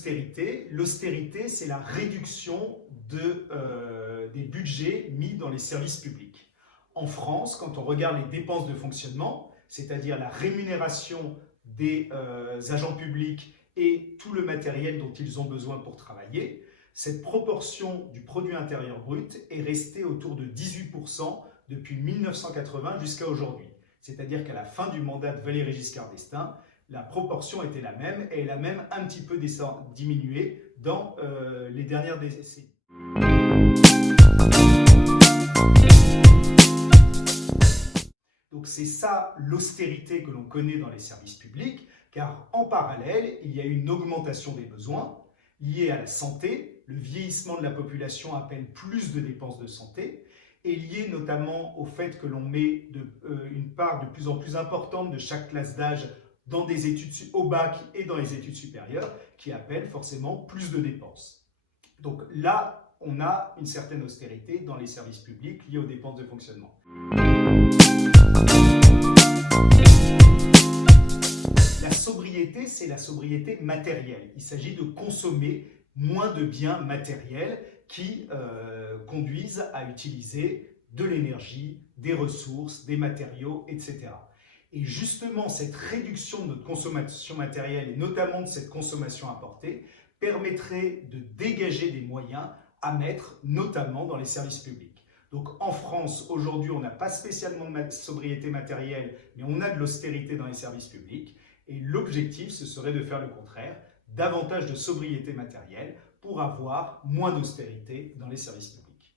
l'austérité? L'austérité, c'est la réduction des budgets mis dans les services publics. En France, quand on regarde les dépenses de fonctionnement, c'est-à-dire la rémunération des agents publics et tout le matériel dont ils ont besoin pour travailler, cette proportion du produit intérieur brut est restée autour de 18% depuis 1980 jusqu'à aujourd'hui. C'est-à-dire qu'à la fin du mandat de Valéry Giscard d'Estaing, la proportion était la même et elle a même un petit peu diminué dans les dernières décennies. Donc c'est ça l'austérité que l'on connaît dans les services publics, car en parallèle, il y a une augmentation des besoins liée à la santé. Le vieillissement de la population appelle plus de dépenses de santé, et lié notamment au fait que l'on met une part de plus en plus importante de chaque classe d'âge dans des études au bac et dans les études supérieures, qui appellent forcément plus de dépenses. Donc là, on a une certaine austérité dans les services publics liée aux dépenses de fonctionnement. La sobriété, c'est la sobriété matérielle. Il s'agit de consommer moins de biens matériels qui conduisent à utiliser de l'énergie, des ressources, des matériaux, etc. Et justement, cette réduction de notre consommation matérielle, et notamment de cette consommation importée, permettrait de dégager des moyens à mettre notamment dans les services publics. Donc en France, aujourd'hui, on n'a pas spécialement de sobriété matérielle, mais on a de l'austérité dans les services publics. Et l'objectif, ce serait de faire le contraire, davantage de sobriété matérielle pour avoir moins d'austérité dans les services publics.